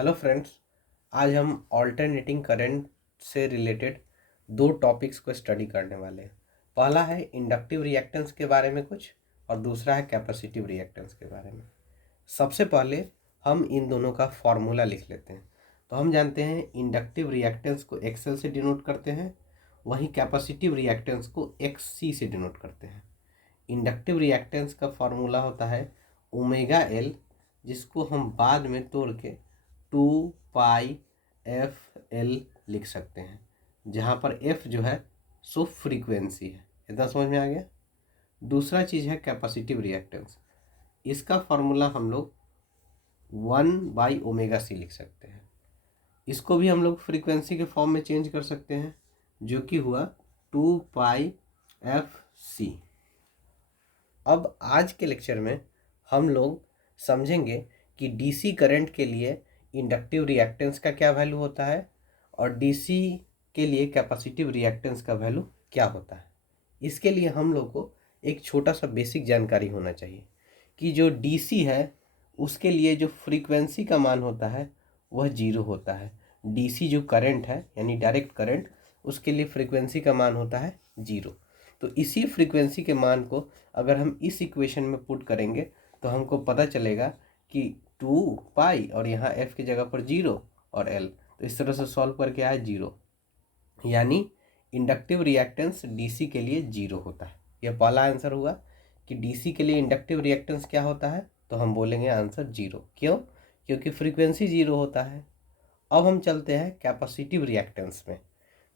Hello friends, आज हम alternating current से रिलेटेड दो टॉपिक्स को स्टडी करने वाले हैं। पहला है इंडक्टिव रिएक्टेंस के बारे में कुछ और दूसरा है कैपेसिटिव रिएक्टेंस के बारे में। सबसे पहले हम इन दोनों का फॉर्मूला लिख लेते हैं। तो हम जानते हैं इंडक्टिव रिएक्टेंस को एक्सएल से डिनोट करते हैं, वहीं कैपेसिटिव रिएक्टेंस को एक्ससी से डिनोट करते हैं। इंडक्टिव रिएक्टेंस का फॉर्मूला होता है ओमेगा एल, जिसको हम बाद में तोड़ के 2πfl लिख सकते हैं, जहाँ पर f जो है सो फ्रीक्वेंसी है। इतना समझ में आ गया। दूसरा चीज़ है कैपेसिटिव रिएक्टेंस। इसका फॉर्मूला हम लोग 1/ωc लिख सकते हैं। इसको भी हम लोग फ्रीक्वेंसी के फॉर्म में चेंज कर सकते हैं, जो कि हुआ 2πfc। अब आज के लेक्चर में हम लोग समझेंगे कि डीसी करंट के लिए इंडक्टिव रिएक्टेंस का क्या वैल्यू होता है और डीसी के लिए कैपेसिटिव रिएक्टेंस का वैल्यू क्या होता है। इसके लिए हम लोग को एक छोटा सा बेसिक जानकारी होना चाहिए कि जो डीसी है उसके लिए जो फ्रीक्वेंसी का मान होता है वह 0 होता है। डीसी जो करंट है यानी डायरेक्ट करंट, उसके लिए फ्रीक्वेंसी का मान होता है 0। तो इसी फ्रीक्वेंसी के मान को अगर हम इस इक्वेशन में पुट करेंगे तो हमको पता चलेगा कि 2π और यहाँ f की जगह पर 0 और l, तो इस तरह से सॉल्व करके आया 0, यानी इंडक्टिव रिएक्टेंस डीसी के लिए 0 होता है। यह पहला आंसर हुआ कि डीसी के लिए इंडक्टिव रिएक्टेंस क्या होता है, तो हम बोलेंगे आंसर 0। क्यों? क्योंकि फ्रीक्वेंसी 0 होता है। अब हम चलते हैं कैपेसिटिव रिएक्टेंस में।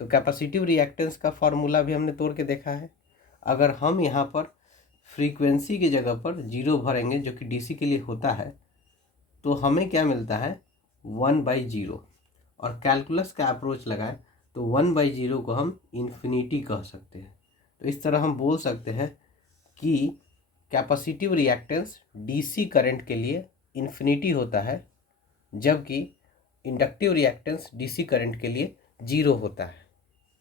तो कैपेसिटिव रिएक्टेंस का फॉर्मूला भी हमने तोड़ के देखा है। अगर हम यहाँ पर फ्रीक्वेंसी की जगह पर 0 भरेंगे, जो कि डीसी के लिए होता है, तो हमें क्या मिलता है 1/0। और कैलकुलस का अप्रोच लगाए तो 1/0 को हम इन्फिनिटी कह सकते हैं। तो इस तरह हम बोल सकते हैं कि कैपेसिटिव रिएक्टेंस डीसी करंट के लिए इन्फिनिटी होता है, जबकि इंडक्टिव रिएक्टेंस डीसी करंट के लिए 0 होता है।